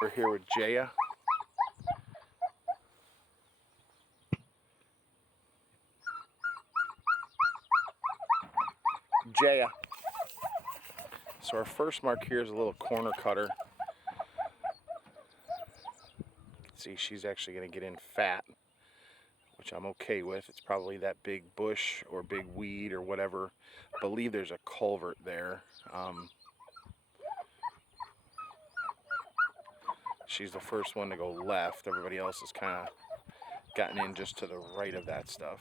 We're here with Jaya. Jaya. So our first mark here is a little corner cutter. See, she's actually going to get in fat, which I'm okay with. It's probably that big bush or big weed or whatever. I believe there's a culvert there. She's the first one to go left. Everybody else has kind of gotten in just to the right of that stuff.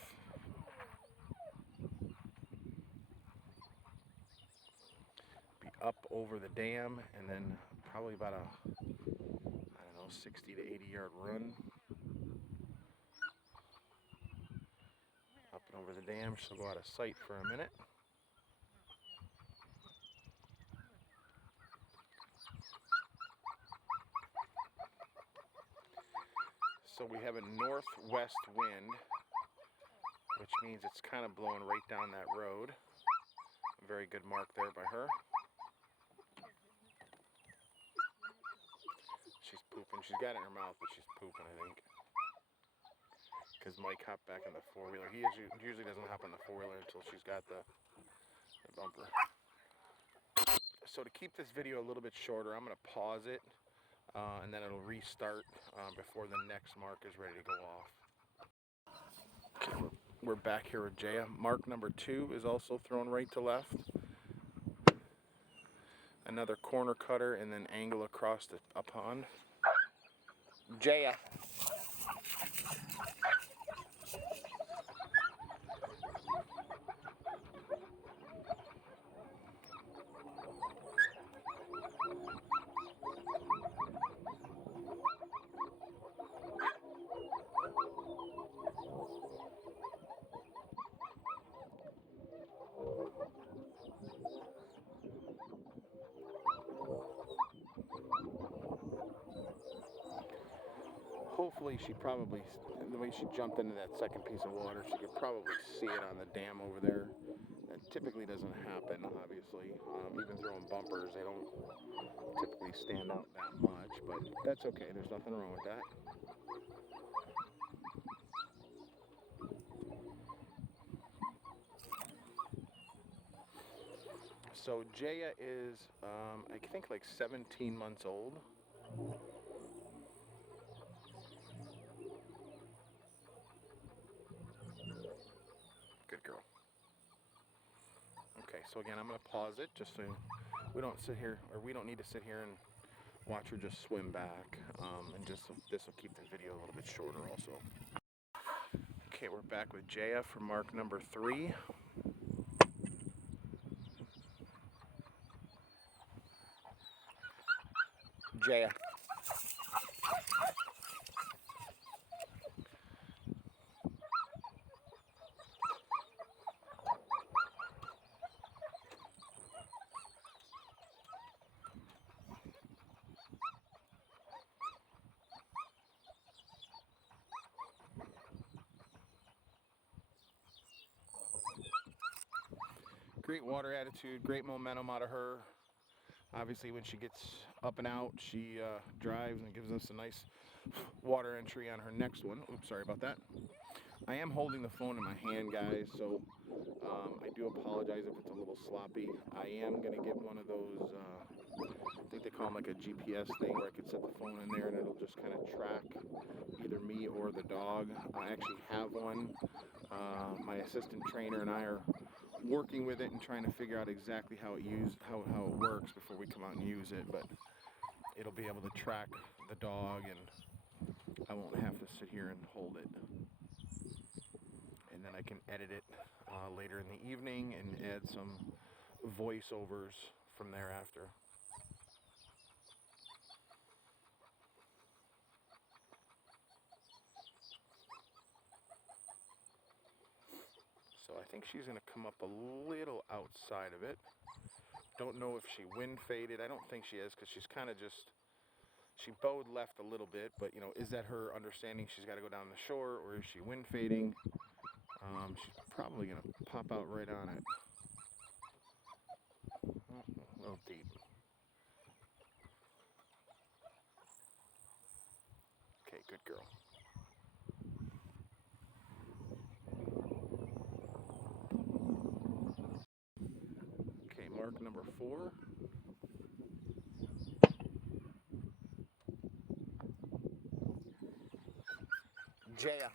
Be up over the dam and then probably about a, I don't know, 60 to 80 yard run. Up and over the dam. She'll go out of sight for a minute. So we have a northwest wind, which means it's kind of blowing right down that road. A very good mark there by her. She's pooping. She's got it in her mouth, but she's pooping, I think. Because Mike hopped back in the four-wheeler. He usually doesn't hop on the four-wheeler until she's got the bumper. So to keep this video a little bit shorter, I'm going to pause it, and then it'll restart before the next mark is ready to go off. Okay, we're back here with Jaya. Mark number 2 is also thrown right to left. Another corner cutter and then angle across a pond. Jaya. Hopefully she probably, the way she jumped into that second piece of water, she could probably see it on the dam over there. That typically doesn't happen, obviously. Even throwing bumpers, they don't typically stand out that much, but that's okay. There's nothing wrong with that. So Jaya is, I think, like 17 months old. Good girl. Okay, so again, I'm going to pause it just so we don't sit here, or we don't need to sit here and watch her just swim back. And just this will keep the video a little bit shorter also. Okay, we're back with Jaya for mark number 3. Jaya. Great water attitude, great momentum out of her. Obviously, when she gets up and out, she drives and gives us a nice water entry on her next one. Oops, sorry about that. I am holding the phone in my hand, guys, so I do apologize if it's a little sloppy. I am going to get one of those, I think they call them like a GPS thing, where I can set the phone in there and it'll just kind of track either me or the dog. I actually have one. My assistant trainer and I are working with it and trying to figure out exactly how it works before we come out and use it, but it'll be able to track the dog and I won't have to sit here and hold it. And then I can edit it later in the evening and add some voiceovers from thereafter. So I think she's going to come up a little outside of it. Don't know if she wind faded. I don't think she is, because she's kind of just, she bowed left a little bit, but you know, is that her understanding she's got to go down the shore, or is she wind fading? She's probably going to pop out right on it. A little deep. Good girl. Okay, mark number 4. Jaya.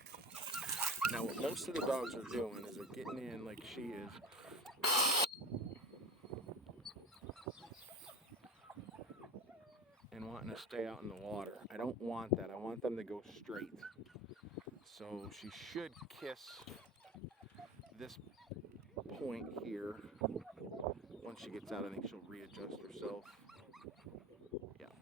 Now what most of the dogs are doing is they're getting in like she is. And wanting to stay out in the water. I don't want that. I want them to go straight. So she should kiss this point here. Once she gets out, I think she'll readjust herself. Yeah.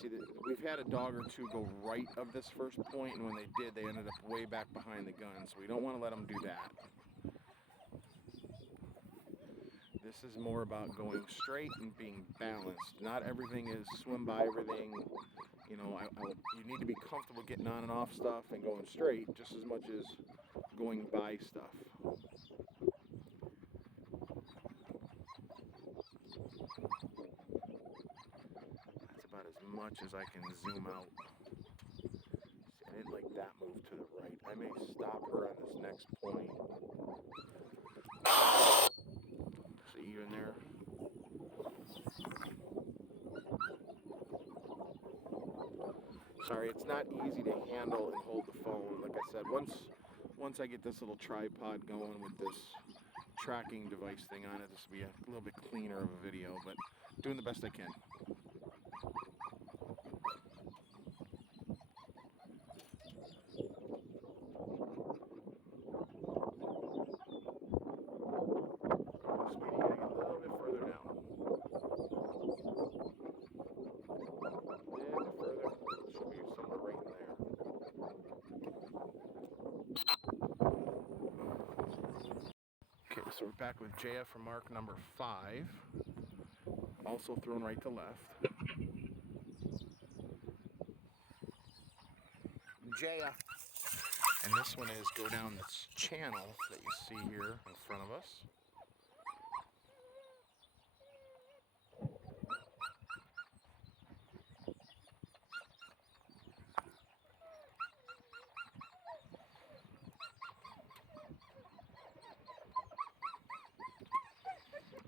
See, we've had a dog or two go right of this first point, and when they did, they ended up way back behind the gun. So we don't want to let them do that. This is more about going straight and being balanced. Not everything is swim by everything. You know, you need to be comfortable getting on and off stuff and going straight just as much as going by stuff. That's about as much as I can zoom out. See, I didn't like that move to the right. I may stop her on this next point. See, even there. Sorry, it's not easy to handle and hold the phone. Like I said, once I get this little tripod going with this tracking device thing on it, this will be a little bit cleaner of a video, but doing the best I can. Sweetie, gotta get a little bit further now. A little bit further. Should be somewhere right in there. Okay, so we're back with Jaya for mark number 5. Also thrown right to left. Jaya. And this one is go down this channel that you see here in front of us.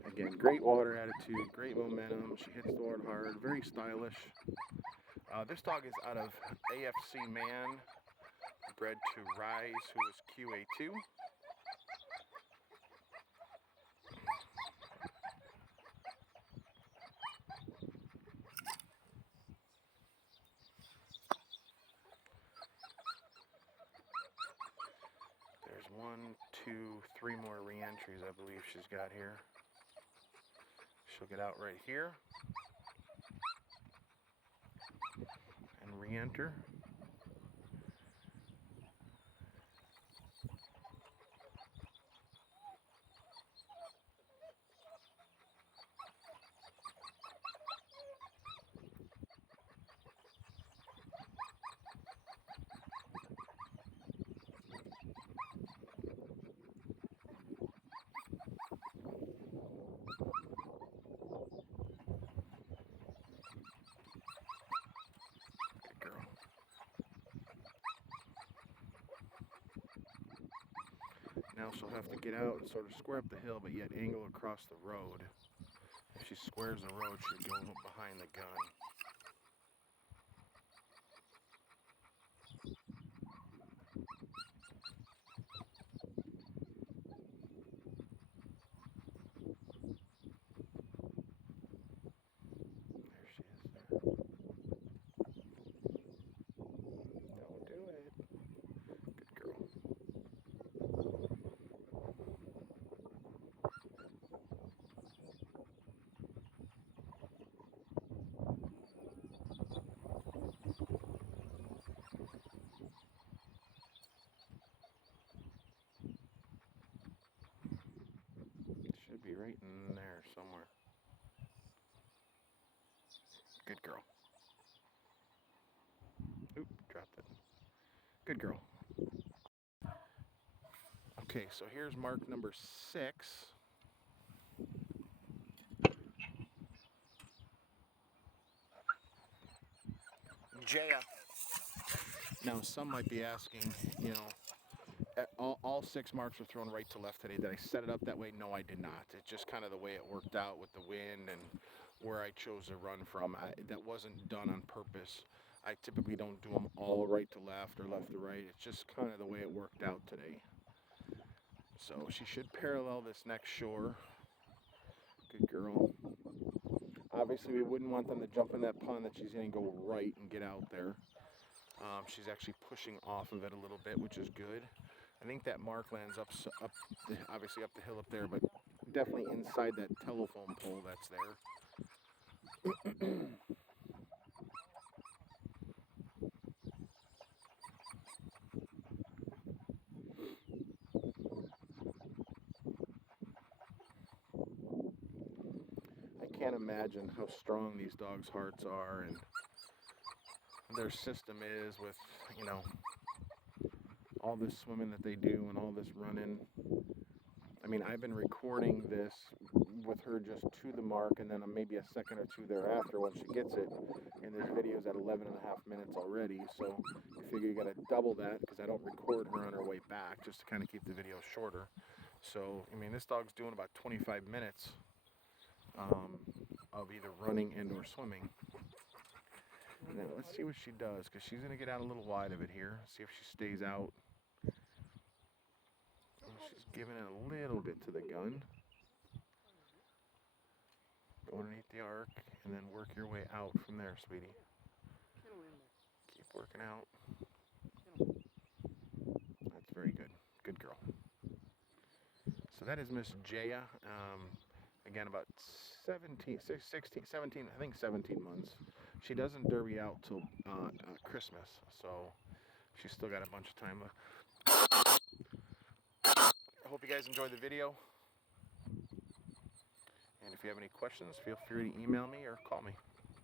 Again, great water attitude, great momentum. She hits the water hard, very stylish. This dog is out of AFC Man, bred to Rise, who is QA2. There's 1, 2, 3 more re-entries I believe she's got here. She'll get out right here and re-enter. Good girl. Now she'll have to get out and sort of square up the hill, but yet angle across the road. If she squares the road, she'll go behind the gun. There she is there. Don't do it. Good girl. Should be right in there somewhere. Good girl. Oop, dropped it. Good girl. Okay, so here's mark number 6. Jaya. Now, some might be asking, you know, all 6 marks were thrown right to left today. Did I set it up that way? No, I did not. It's just kind of the way it worked out with the wind and where I chose to run from. That wasn't done on purpose. I typically don't do them all right to left or left to right. It's just kind of the way it worked out today. So she should parallel this next shore. Good girl. Obviously, we wouldn't want them to jump in that pond that she's going to go right and get out there. She's actually pushing off of it a little bit, which is good. I think that mark lands obviously up the hill up there, but definitely inside that telephone pole that's there. I can't imagine how strong these dogs' hearts are and their system is with, you know, all this swimming that they do and all this running. I mean, I've been recording this with her just to the mark and then maybe a second or two thereafter once she gets it. And this video's at 11 and a half minutes already. So you figure you got to double that because I don't record her on her way back just to kind of keep the video shorter. So, I mean, this dog's doing about 25 minutes of either running and or swimming. Now, let's see what she does because she's going to get out a little wide of it here. See if she stays out. She's giving it a little bit to the gun. Go underneath the arc and then work your way out from there, sweetie. Keep working out. That's very good. Good girl. So that is Miss Jaya. Again, about 17, 16, 17, I think 17 months. She doesn't derby out till Christmas, so she's still got a bunch of time left. I hope you guys enjoyed the video. And if you have any questions, feel free to email me or call me.